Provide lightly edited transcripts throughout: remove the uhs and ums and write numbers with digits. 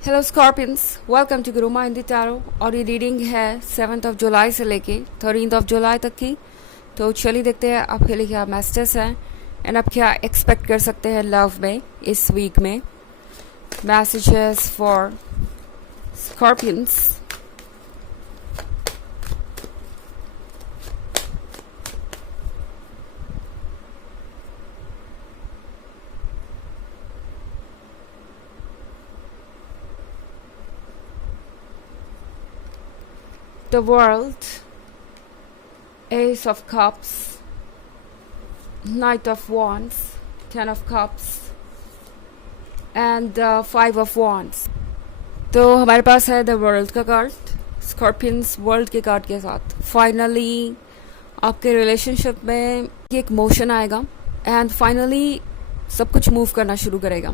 Hello Scorpions, welcome to Guru माहिंदी tarot. और ये reading है 7 जुलाई से लेके 13 जुलाई तक की। तो चलिए देखते हैं आपके लिए क्या मैसेजेस हैं एंड आप क्या एक्सपेक्ट कर सकते हैं लव में इस वीक में। Messages for scorpions. The World, Ace of Cups, Knight of Wands, Ten of Cups and Five of Wands। तो हमारे पास है द वर्ल्ड का कार्ड, स्कॉर्पियंस वर्ल्ड के कार्ड के साथ। फाइनली आपके रिलेशनशिप में एक मोशन आएगा एंड फाइनली सब कुछ मूव करना शुरू करेगा।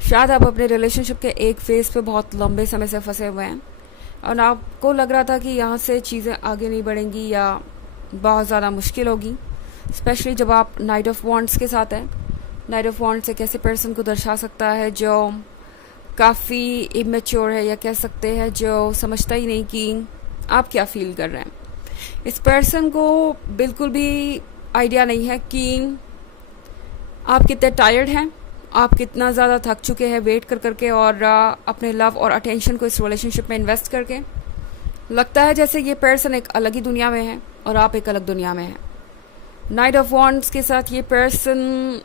शायद आप अपने रिलेशनशिप के एक फेज पे बहुत लंबे समय से फंसे हुए हैं और आपको लग रहा था कि यहाँ से चीज़ें आगे नहीं बढ़ेंगी या बहुत ज़्यादा मुश्किल होगी, स्पेशली जब आप नाइट ऑफ वॉन्ड्स के साथ हैं। नाइट ऑफ वॉन्ड्स एक ऐसे पर्सन को दर्शा सकता है जो काफ़ी इमेच्योर है, या कह सकते हैं जो समझता ही नहीं कि आप क्या फील कर रहे हैं। इस पर्सन को बिल्कुल भी आइडिया नहीं है कि आप कितने टायर्ड हैं, आप कितना ज़्यादा थक चुके हैं वेट कर करके और अपने लव और अटेंशन को इस रिलेशनशिप में इन्वेस्ट करके। लगता है जैसे ये पर्सन एक अलग ही दुनिया में है और आप एक अलग दुनिया में हैं। नाइट ऑफ वॉन्ड्स के साथ ये पर्सन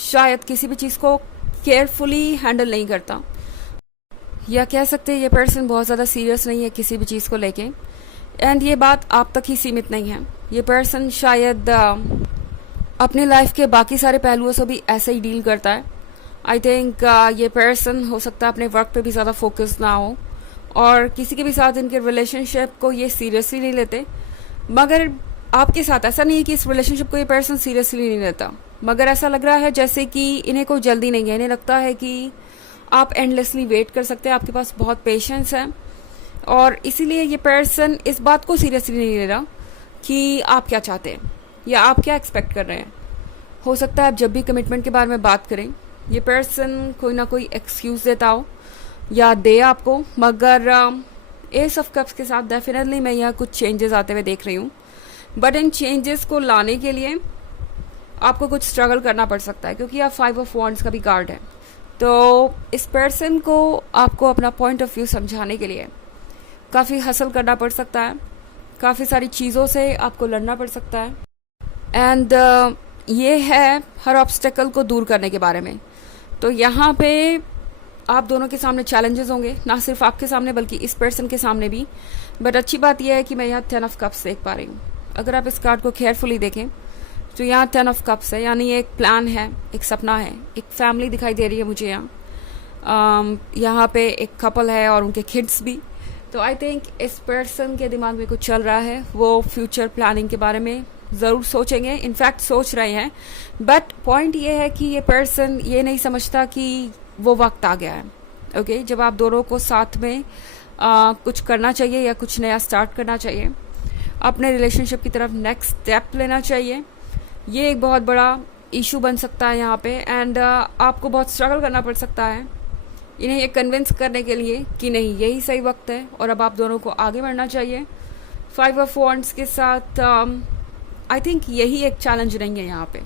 शायद किसी भी चीज़ को केयरफुली हैंडल नहीं करता, या कह सकते हैं ये पर्सन बहुत ज़्यादा सीरियस नहीं है किसी भी चीज़ को लेके। एंड ये बात आप तक ही सीमित नहीं है। ये पर्सन शायद अपनी लाइफ के बाकी सारे पहलुओं से भी ऐसे ही डील करता है। आई थिंक ये पर्सन हो सकता है अपने वर्क पे भी ज़्यादा फोकस ना हो और किसी के भी साथ इनके रिलेशनशिप को ये सीरियसली नहीं लेते। मगर आपके साथ ऐसा नहीं है कि इस रिलेशनशिप को ये पर्सन सीरियसली नहीं लेता, मगर ऐसा लग रहा है जैसे कि इन्हें कोई जल्दी नहीं है। इन्हें लगता है कि आप एंडलेसली वेट कर सकते हैं, आपके पास बहुत पेशेंस है और इसीलिए ये पर्सन इस बात को सीरियसली नहीं ले रहा कि आप क्या चाहते हैं या आप क्या एक्सपेक्ट कर रहे हैं। हो सकता है आप जब भी कमिटमेंट के बारे में बात करें ये पर्सन कोई ना कोई एक्सक्यूज़ देता हो या दे आपको, मगर एस ऑफ कप्स के साथ डेफिनेटली मैं यहाँ कुछ चेंजेस आते हुए देख रही हूँ। बट इन चेंजेस को लाने के लिए आपको कुछ स्ट्रगल करना पड़ सकता है, क्योंकि आप 5 ऑफ वॉन्ड्स का भी कार्ड है। तो इस पर्सन को आपको अपना पॉइंट ऑफ व्यू समझाने के लिए काफ़ी हसल करना पड़ सकता है, काफ़ी सारी चीज़ों से आपको लड़ना पड़ सकता है। एंड ये है हर ऑब्स्टेकल को दूर करने के बारे में। तो यहाँ पे आप दोनों के सामने चैलेंजेस होंगे, ना सिर्फ आपके सामने बल्कि इस पर्सन के सामने भी। बट अच्छी बात यह है कि मैं यहाँ 10 ऑफ कप्स देख पा रही हूँ। अगर आप इस कार्ड को केयरफुली देखें तो यहाँ 10 ऑफ कप्स है, यानी एक प्लान है, एक सपना है, एक फैमिली दिखाई दे रही है मुझे यहाँ पे एक कपल है और उनके किड्स भी। तो आई थिंक इस पर्सन के दिमाग में कुछ चल रहा है, वो फ्यूचर प्लानिंग के बारे में ज़रूर सोचेंगे, इनफैक्ट सोच रहे हैं। बट पॉइंट ये है कि ये पर्सन ये नहीं समझता कि वो वक्त आ गया है। ओके, जब आप दोनों को साथ में कुछ करना चाहिए या कुछ नया स्टार्ट करना चाहिए, अपने रिलेशनशिप की तरफ नेक्स्ट स्टेप लेना चाहिए। ये एक बहुत बड़ा इशू बन सकता है यहाँ पे एंड आपको बहुत स्ट्रगल करना पड़ सकता है इन्हें ये कन्विंस करने के लिए कि नहीं यही सही वक्त है और अब आप दोनों को आगे बढ़ना चाहिए। 5 ऑफ वॉन्ड्स के साथ आई थिंक यही एक चैलेंज रहेंगे यहाँ पे।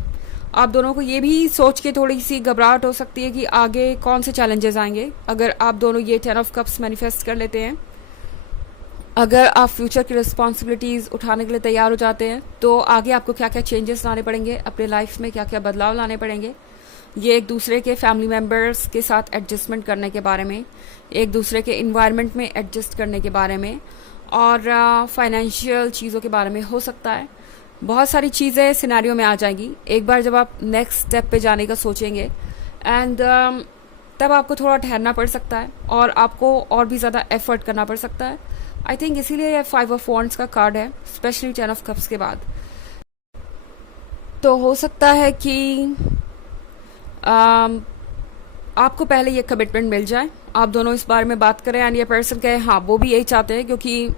आप दोनों को ये भी सोच के थोड़ी सी घबराहट हो सकती है कि आगे कौन से चैलेंजेस आएंगे अगर आप दोनों ये 10 ऑफ कप्स मैनिफेस्ट कर लेते हैं। अगर आप फ्यूचर की रिस्पॉन्सिबिलिटीज़ उठाने के लिए तैयार हो जाते हैं तो आगे आपको क्या क्या चेंजेस लाने पड़ेंगे अपने लाइफ में, क्या क्या बदलाव लाने पड़ेंगे। ये एक दूसरे के फैमिली मेम्बर्स के साथ एडजस्टमेंट करने के बारे में, एक दूसरे के इन्वायरमेंट में एडजस्ट करने के बारे में और फाइनेंशियल चीज़ों के बारे में हो सकता है। बहुत सारी चीज़ें सिनेरियो में आ जाएंगी एक बार जब आप नेक्स्ट स्टेप पे जाने का सोचेंगे एंड तब आपको थोड़ा ठहरना पड़ सकता है और आपको और भी ज़्यादा एफर्ट करना पड़ सकता है। आई थिंक इसीलिए ये 5 ऑफ वॉन्ड्स का कार्ड है, स्पेशली 10 ऑफ कप्स के बाद। तो हो सकता है कि आपको पहले ये कमिटमेंट मिल जाए, आप दोनों इस बारे में बात करें एंड ये पर्सन कहे हाँ वो भी यही चाहते हैं, क्योंकि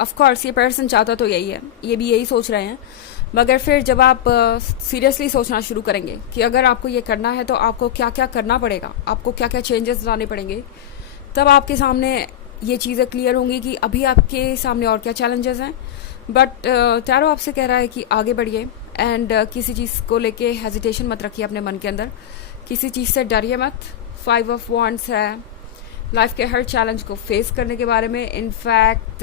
ऑफ कोर्स ये पर्सन चाहता तो यही है, ये भी यही सोच रहे हैं। मगर फिर जब आप सीरियसली सोचना शुरू करेंगे कि अगर आपको ये करना है तो आपको क्या क्या करना पड़ेगा, आपको क्या क्या चेंजेस लाने पड़ेंगे, तब आपके सामने ये चीज़ें क्लियर होंगी कि अभी आपके सामने और क्या चैलेंजेस हैं। बट टैरो आपसे कह रहा है कि आगे बढ़िए एंड किसी चीज़ को लेके हेजिटेशन मत रखिए अपने मन के अंदर, किसी चीज़ से डरिए मत। 5 ऑफ वॉन्ड्स है लाइफ के हर चैलेंज को फेस करने के बारे में। इनफैक्ट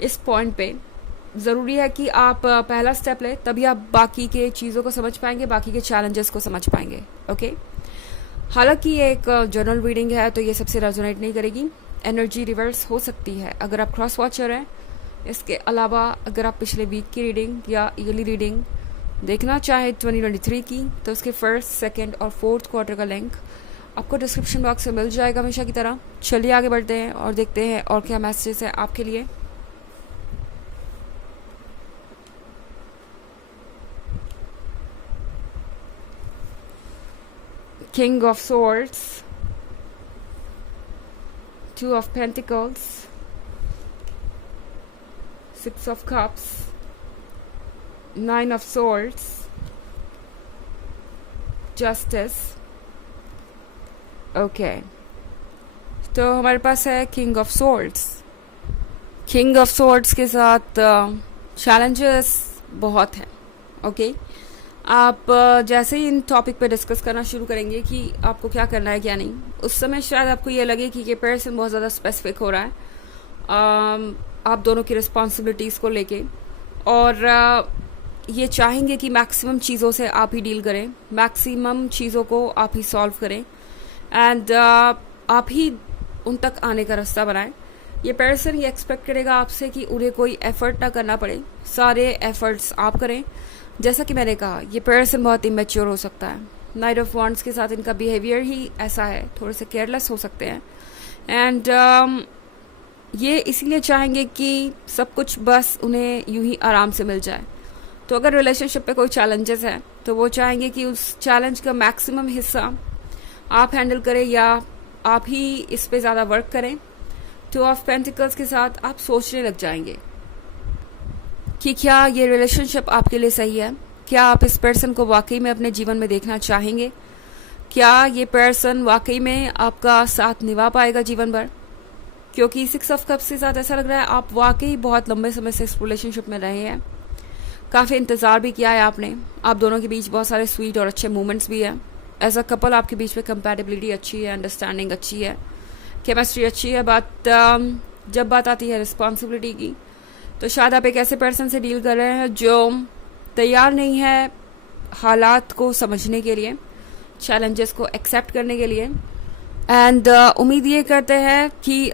इस पॉइंट पे ज़रूरी है कि आप पहला स्टेप लें, तभी आप बाकी के चीज़ों को समझ पाएंगे, बाकी के चैलेंजेस को समझ पाएंगे। ओके, हालांकि ये एक जनरल रीडिंग है तो ये सबसे रेजोनेट नहीं करेगी, एनर्जी रिवर्स हो सकती है अगर आप क्रॉस वॉचर हैं। इसके अलावा अगर आप पिछले वीक की रीडिंग या ईयरली रीडिंग देखना चाहें 2023 की, तो उसके फर्स्ट, सेकेंड और फोर्थ क्वार्टर का लिंक आपको डिस्क्रिप्शन बॉक्स में मिल जाएगा हमेशा की तरह। चलिए आगे बढ़ते हैं और देखते हैं और क्या मैसेजेस है आपके लिए। King of Swords, 2 of Pentacles, 6 of Cups, 9 of Swords, Justice। Okay, तो हमारे पास है king of swords. King of swords के साथ चैलेंजेस बहुत हैं। ओके, आप जैसे ही इन टॉपिक पे डिस्कस करना शुरू करेंगे कि आपको क्या करना है क्या नहीं, उस समय शायद आपको ये लगे कि ये पर्सन बहुत ज़्यादा स्पेसिफिक हो रहा है आप दोनों की रिस्पॉन्सिबिलिटीज़ को लेके, और ये चाहेंगे कि मैक्सिमम चीज़ों से आप ही डील करें, मैक्सिमम चीज़ों को आप ही सॉल्व करें एंड आप ही उन तक आने का रास्ता बनाएं। ये पर्सन ये एक्सपेक्ट करेगा आपसे कि उन्हें कोई एफर्ट ना करना पड़े, सारे एफर्ट्स आप करें। जैसा कि मैंने कहा, ये पर्सन बहुत इमेच्योर हो सकता है। नाइट ऑफ वॉन्ड्स के साथ इनका बिहेवियर ही ऐसा है, थोड़े से केयरलेस हो सकते हैं एंड ये इसीलिए चाहेंगे कि सब कुछ बस उन्हें यूं ही आराम से मिल जाए। तो अगर रिलेशनशिप पे कोई चैलेंजेस है तो वो चाहेंगे कि उस चैलेंज का मैक्सिमम हिस्सा आप हैंडल करें या आप ही इस पे ज़्यादा वर्क करें। 2 ऑफ पेंटिकल्स के साथ आप सोचने लग जाएंगे कि क्या ये रिलेशनशिप आपके लिए सही है, क्या आप इस पर्सन को वाकई में अपने जीवन में देखना चाहेंगे, क्या ये पर्सन वाकई में आपका साथ निभा पाएगा जीवन भर। क्योंकि 6 ऑफ कप्स के साथ ऐसा लग रहा है आप वाकई बहुत लंबे समय से इस रिलेशनशिप में रहे हैं, काफ़ी इंतज़ार भी किया है आपने, आप दोनों के बीच बहुत सारे स्वीट और अच्छे मोमेंट्स भी हैं। एज अ कपल आपके बीच में कंपैटिबिलिटी अच्छी है, अंडरस्टैंडिंग अच्छी है, केमिस्ट्री अच्छी है। बट जब बात आती है रिस्पॉन्सिबिलिटी की, तो शायद आप एक ऐसे पर्सन से डील कर रहे हैं जो तैयार नहीं है हालात को समझने के लिए, चैलेंजेस को एक्सेप्ट करने के लिए एंड उम्मीद ये करते हैं कि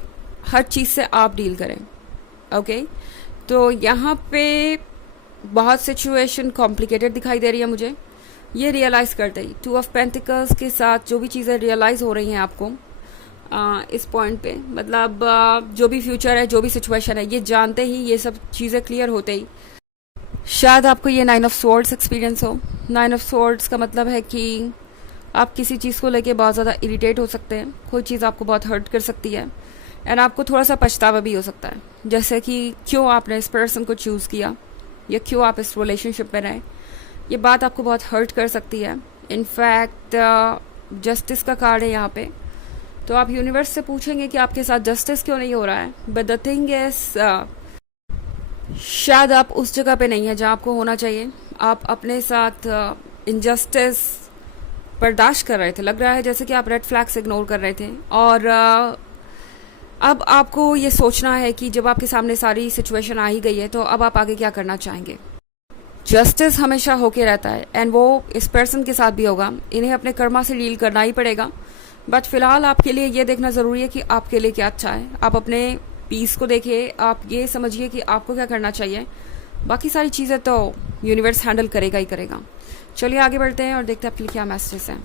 हर चीज़ से आप डील करें। ओके, तो यहाँ पे बहुत सिचुएशन कॉम्प्लिकेटेड दिखाई दे रही है मुझे, ये रियलाइज़ करते ही 2 ऑफ पेंटिकल्स के साथ जो भी चीज़ें रियलाइज़ हो रही हैं आपको इस पॉइंट पे, मतलब जो भी फ्यूचर है, जो भी सिचुएशन है, ये जानते ही, ये सब चीज़ें क्लियर होते ही शायद आपको ये 9 ऑफ स्वॉर्ड्स एक्सपीरियंस हो। 9 ऑफ स्वॉर्ड्स का मतलब है कि आप किसी चीज़ को लेके बहुत ज़्यादा इरिटेट हो सकते हैं, कोई चीज़ आपको बहुत हर्ट कर सकती है एंड आपको थोड़ा सा पछतावा भी हो सकता है, जैसे कि क्यों आपने इस पर्सन को चूज़ किया या क्यों आप इस रिलेशनशिप में रहे। ये बात आपको बहुत हर्ट कर सकती है। इनफैक्ट जस्टिस का कार्ड है यहाँ पे, तो आप यूनिवर्स से पूछेंगे कि आपके साथ जस्टिस क्यों नहीं हो रहा है। बट द थिंग इज शायद आप उस जगह पे नहीं है जहाँ आपको होना चाहिए। आप अपने साथ इनजस्टिस बर्दाश्त कर रहे थे, लग रहा है जैसे कि आप रेड फ्लैग्स इग्नोर कर रहे थे और अब आपको ये सोचना है कि जब आपके सामने सारी सिचुएशन आ ही गई है तो अब आप आगे क्या करना चाहेंगे। जस्टिस हमेशा होके रहता है एंड वो इस पर्सन के साथ भी होगा, इन्हें अपने कर्मा से डील करना ही पड़ेगा। बट फिलहाल आपके लिए ये देखना ज़रूरी है कि आपके लिए क्या अच्छा है। आप अपने पीस को देखिए, आप ये समझिए कि आपको क्या करना चाहिए, बाकी सारी चीज़ें तो यूनिवर्स हैंडल करेगा ही करेगा। चलिए आगे बढ़ते हैं और देखते हैं आपके लिए क्या मैसेजेस हैं।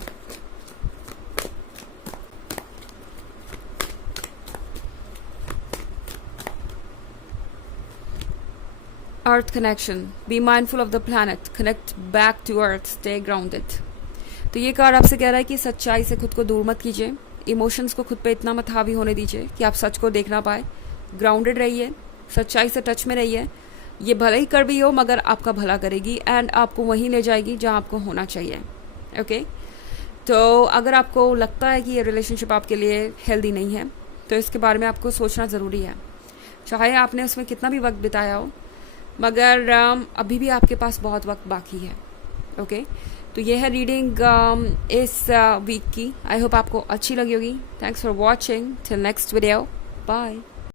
Earth connection, be mindful of the planet, connect back to earth, stay grounded. तो ये कार्ड आपसे कह रहा है कि सच्चाई से खुद को दूर मत कीजिए, इमोशंस को खुद पे इतना मत हावी होने दीजिए कि आप सच को देख ना पाए। ग्राउंडेड रहिए, सच्चाई से टच में रहिए। ये भले ही कर भी हो मगर आपका भला करेगी एंड आपको वहीं ले जाएगी जहाँ आपको होना चाहिए। ओके, तो अगर आपको लगता है कि ये रिलेशनशिप आपके लिए हेल्दी नहीं है तो इसके बारे में आपको सोचना ज़रूरी है, चाहे आपने उसमें कितना भी वक्त बिताया हो, मगर अभी भी आपके पास बहुत वक्त बाकी है। ओके, तो ये है रीडिंग इस वीक की। आई होप आपको अच्छी लगी होगी। Thanks for watching, till next video, bye.